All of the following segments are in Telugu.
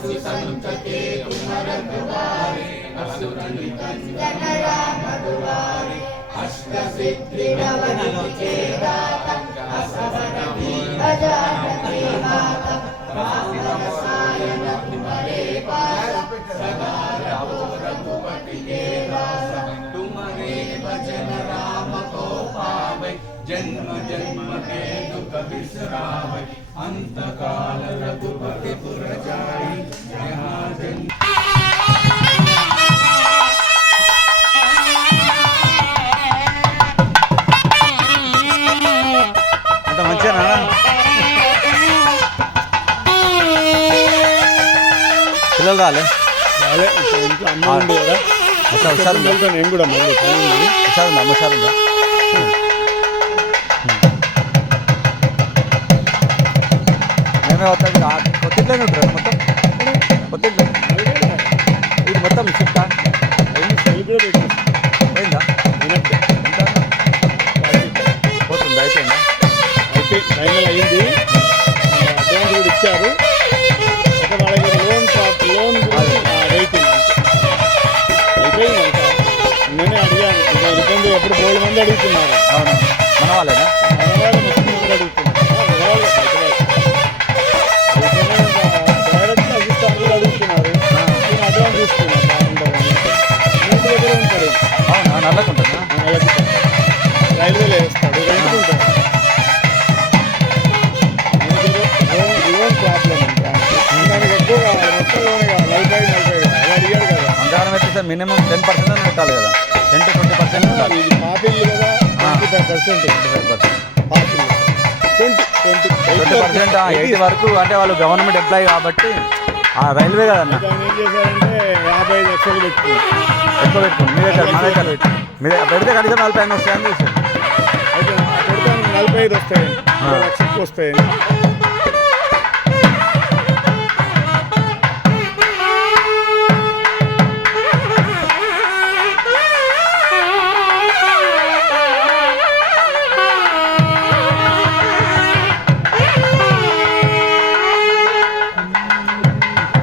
तुम्हारे जन्म जन्म के दुख बिसरावे अंत काल रघुपति पुर जाई यहाँ जन्म అంత మంచిగా పిల్లలు రాలే అదే ఇప్పుడు ఇంట్లో అమ్మ ఉంది కదా అట్లా హుషారు ఉందా వెళ్తాను నేను కూడా మళ్ళీ పని ఉంది. హుషారు ఉందా మేమే వస్తాం కొత్తింట్లోనే ఉంటారు మొత్తం? కొత్తింట్లో ఇది మొత్తం షిఫ్ట్ పోయిందా? పోతుందా అయిపోయిందా? అయితే ఫైనల్ అయింది. అడ్వాన్స్ కూడా ఇచ్చారు. వాళ్ళకి లోన్ లోన్ నేనే అడిగాను. ఇబ్బంది ఎప్పుడు మంది అడుగుతున్నారు. అవును? మన వాళ్ళేనా? మినిమం టెన్ పర్సెంట్ పెట్టాలి కదా. టెన్ టు ట్వంటీ పర్సెంట్ ఉండాలి ట్వంటీ పర్సెంట్ ఎయిటీ వరకు అంటే వాళ్ళు గవర్నమెంట్ ఎంప్లాయీ కాబట్టి ఆ రైల్వే కదన్న. యాభై ఐదు లక్షలు పెట్టుకుని ఎక్కువ పెట్టుకోండి మీ దగ్గర మా దగ్గర మీ దగ్గర పెడితే కనీసం నలభై ఐదు వస్తాయని చూసి నలభై ఐదు వస్తాయి లక్షకి వస్తాయి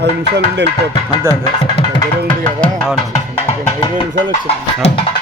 పది నిమిషాలు ఉండి వెళ్ళిపోతాం. అంతే అంతే. దగ్గర ఉంది కదా. అవును. ఇరవై నిమిషాలు వచ్చింది.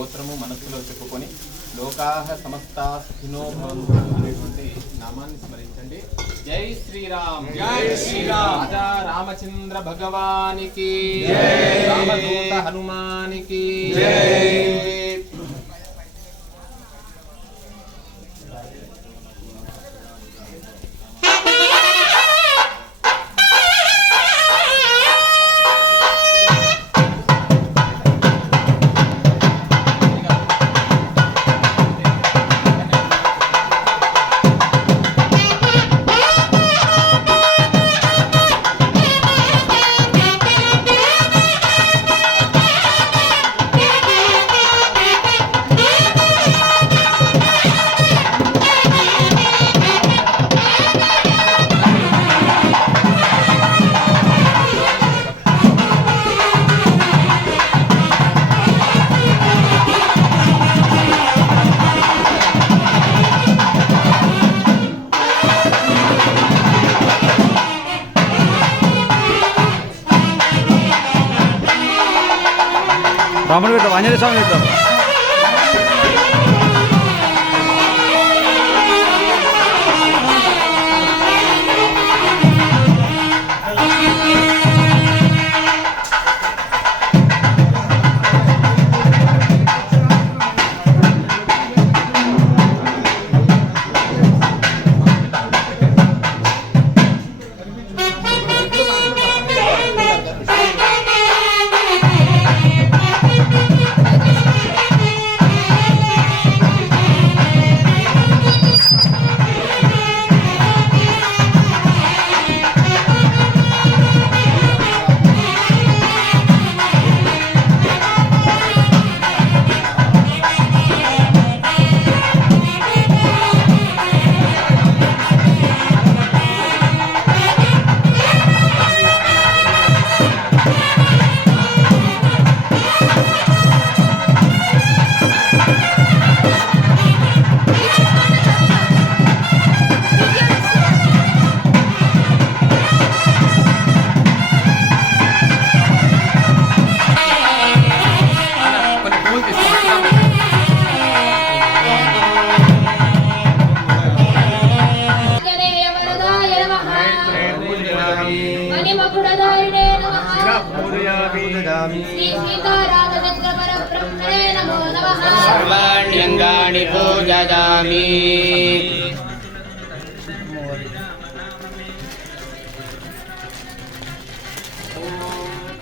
గోత్రము మనస్సులో చెప్పుకొని లోకాహ సమస్తా సుఖినో అనేటువంటి నామాన్ని స్మరించండి. జై శ్రీరామ్. జై శ్రీరామ్. రాజా రామచంద్ర భగవానికి. రామదూత హనుమానికి. Thank 마녀의 삶이었다. సర్వాణ్యంగాని పూజయామి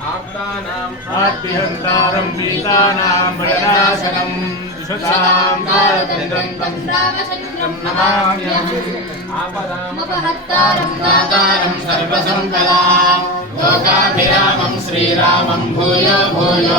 ఆప్తానాం ఆద్యంతారం పీతానాం మరణాశనం దుషతాం తారతంత్రం రామచంద్రం నమామ్యహం. ఆపదాం. ఉపహత్తారం దాతారం సర్వసంపదాం లోకాభిరామం శ్రీరామం భూయో భూయో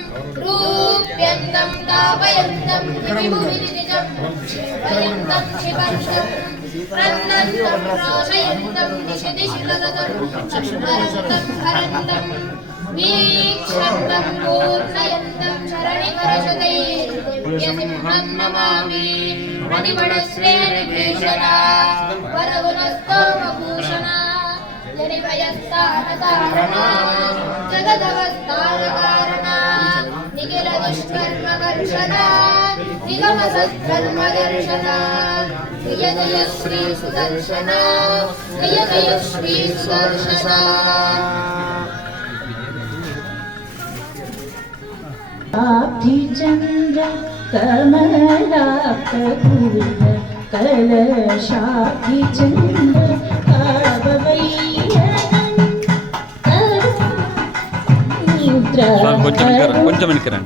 నిజములమదనం స్ఫోటయంతం హడంతం రూప్యంతం దాపయంతం విభువినిజం క్షేమయంతం శివంతం ప్రన్నంతం రాశయంతం దిశ దిశలగతం చక్షురరంతం హరంతం వీక్షంతం పూర్ణయంతం శరణికరశతైర్పుణ్యసింహం నమామి మణిమణశ్రేణిభీషణ सत्कर्मवर्षदा निगम सत्कर्मदर्शना जय जय श्री सुदर्शना जय जय श्री सुदर्शना चंद्र कमलाप भूल कलशाभि चंद्र கொஞ்சம் நிற்கிறேன்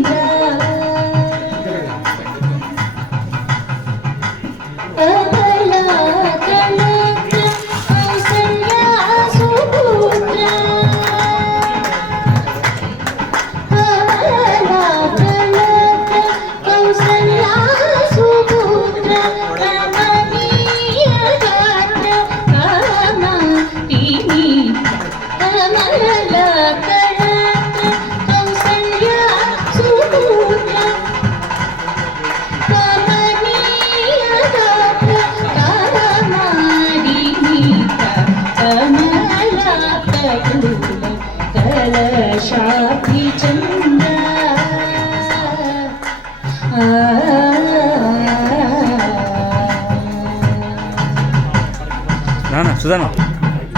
సుధాన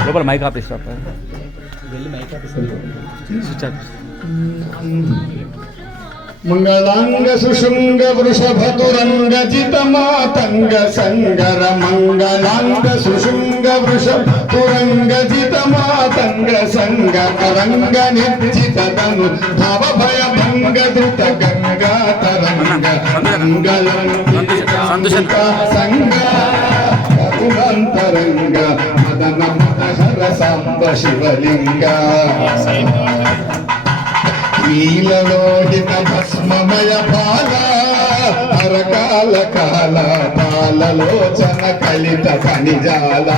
లోపల మైక్ ఆపిస్తా మంగళాంగ సుషుంగ వృషభతురంగ జిత మాతంగ సంగర మంగళాంగ సుషుంగ తురంగ వృష తురంగ జిత మాతంగ సంగ అరంగ నిర్జిత తను భవ భయ భంగ ధృత గంగా తరంగ మంగళం సంగ కరుణాంతరంగ మదన మదహర సాంబ శివలింగ నీలలోహిత భస్మమయ పాల హరకాల కాల పాలలోచన కలిత ఖనిజాల.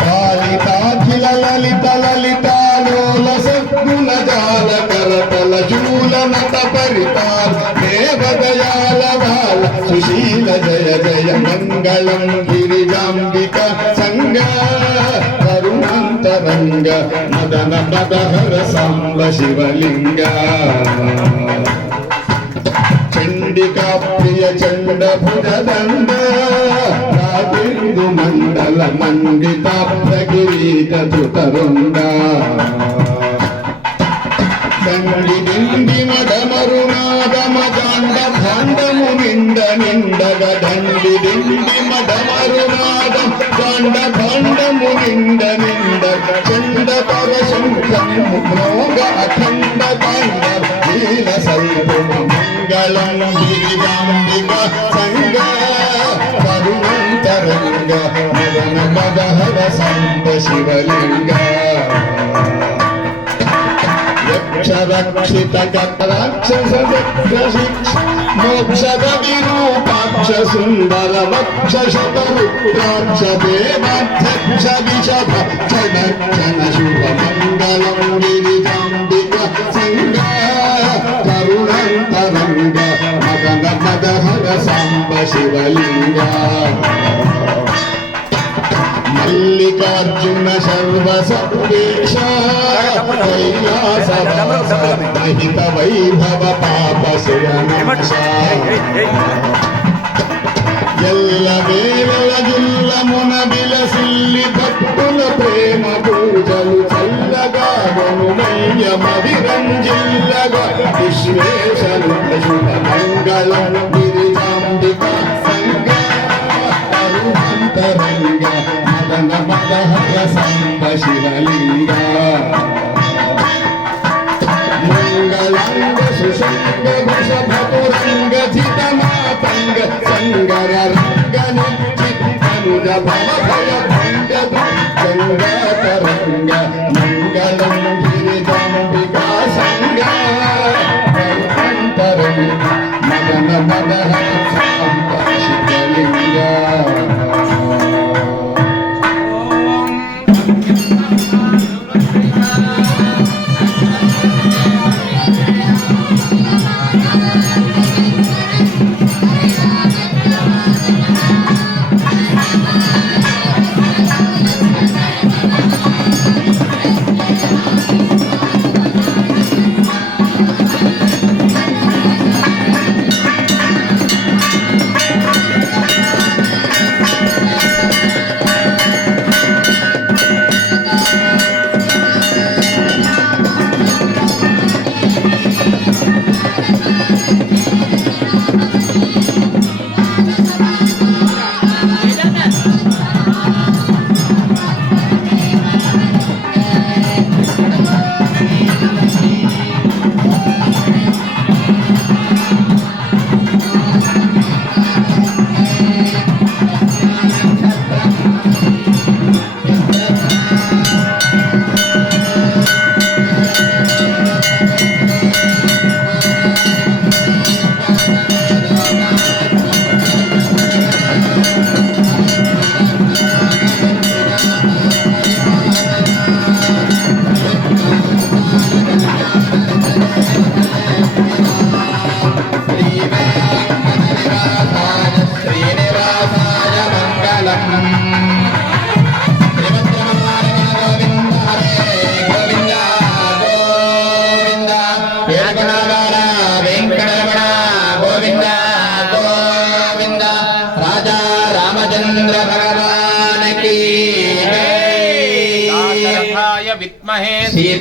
పాలితాఖిల లలిత లలితాలోల సద్గుణ జాల కరతల చూల నట పరిపాల. మంగళం గిరిజాంబిక సంగ కరుణాంతరంగ మదన మదహర సాంబ శివలింగ. చండికా ప్రియ చండ భుజదండ రాజేందు మండల మండితాప్రగిరీత ధృతరుండ. దండి దిండి మడమరునాద మగాండ భాండము నిండగ దండి దిండి మదమరునాదం గాండ భాండము నిండ నిండ చండ పర శంఖము భోగ అఖండ దండ నీల సల్పము మంగళం గిరిజాంబిక సంగ కరుణంతరంగ మదన మదహర సంత శివలింగ యక్షరక్షిత రాక్షస సుందర వక్ష దేవాధ్యక్ష విషభ జన శుభ మంగళం గిరిజాంబిక సంగ కరుణంతరంగ మదన మదహర సాంబ శివలింగ మల్లికార్జున సర్వ సర్వేశ కైలాసహిత వైభవ పాప ఎల్ల వేళల జుల్లమున విలసిల్లి భక్తుల ప్రేమ పూజలు చల్లగా విశ్వేశను శుభ మంగళం సంగర రంగ నిత్యనుజ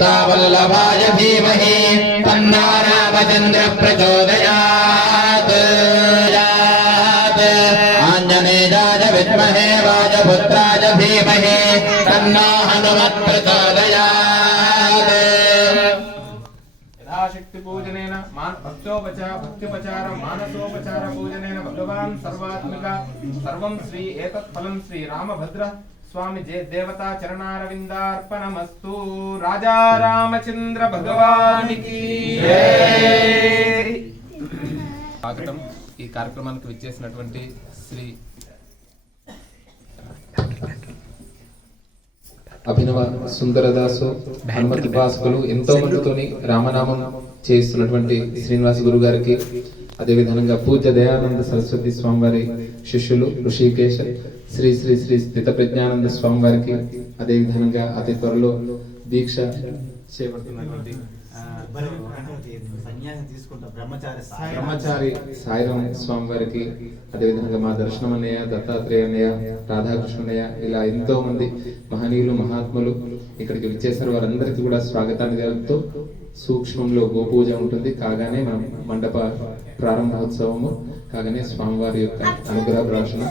सीतावल्लभाय धीमहि तन्ना रामचन्द्र प्रचोदयात् आञ्जनेयाय विद्महे राजपुत्राय धीमहि तन्ना हनुमत् प्रचोदयात् पूजनेन भक्तोपचार भक्तिपचार मानसोपचार पूजनेन भगवान् सर्वात्मिका सर्वं श्री एतत् फलं श्रीरामभद्र స్వామి జయ దేవతా చరణారవిందార్పణమస్తు. రాజా రామచంద్ర భగవానికి. స్వాగతం. ఈ కార్యక్రమానికి విచ్చేసినటువంటి శ్రీ అభినవ సుందరదాసు హనుమతి ఉపాసకులు ఎంతో మందితోని రామనామం చేస్తున్నటువంటి శ్రీనివాస గురు గారికి అదేవిధంగా పూజ్య దయానంద సరస్వతి స్వామి వారి శిష్యులు ఋషికేశ శ్రీ శ్రీ శ్రీ స్థిత ప్రజ్ఞానంద స్వామి వారికి అదేవిధంగా అతి త్వరలో దీక్ష చేపడుతున్నటువంటి బ్రహ్మచారి బ్రహ్మచారి సాయిరాం స్వామి వారికి అదేవిధంగా మా దర్శనం అన్నయ్య దత్తాత్రేయ అన్నయ్య రాధాకృష్ణయ్య ఇలా ఎంతో మంది మహనీయులు మహాత్ములు ఇక్కడికి విచ్చేశారు. వారందరికీ కూడా స్వాగతాన్ని తెలుపుతూ సూక్ష్మంలో గోపూజ ఉంటుంది. కాగానే మనం మండప ప్రారంభోత్సవము. కాగానే స్వామివారి యొక్క అనుగ్రహ ప్రార్థన.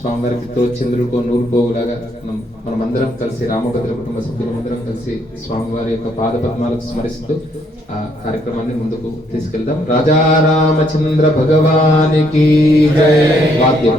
స్వామివారికి తోచంద్రుడికో నూరు పోగులాగా మనం మనమందరం కలిసి రామభద్ర కుటుంబ సభ్యులందరం కలిసి స్వామివారి యొక్క పాద పద్మాలకు స్మరిస్తూ ఆ కార్యక్రమాన్ని ముందుకు తీసుకెళ్దాం. రాజా రామచంద్ర భగవానికి వాద్యం.